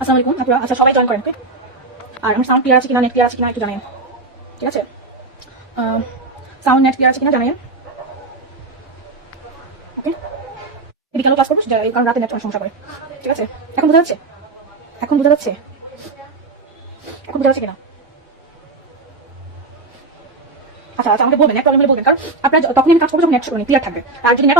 আসসালামু আলাইকুম আপনারা। আচ্ছা, সবাই জয়েন করেন, ওকে? আর আমার সাউন্ড ক্লিয়ার আছে কিনা, নেট ক্লিয়ার আছে কিনা একটু জানাবেন, ঠিক আছে? সাউন্ড নেট ক্লিয়ার আছে কিনা জানাবেন, ওকে? বিকালে ক্লাস করবো, কারণ রাতে নেট সমস্যা করে, ঠিক আছে? এখন বোঝা যাচ্ছে? এখন বোঝা যাচ্ছে? এখন বোঝা যাচ্ছে কিনা? আচ্ছা আচ্ছা, আমাকে বলবেন, নেট প্রবলেম হলে বলবেন, কারণ আপনার তখনই আমি কাজ করবো যখন নেট ক্লিয়ার থাকবে। আর যদি নেট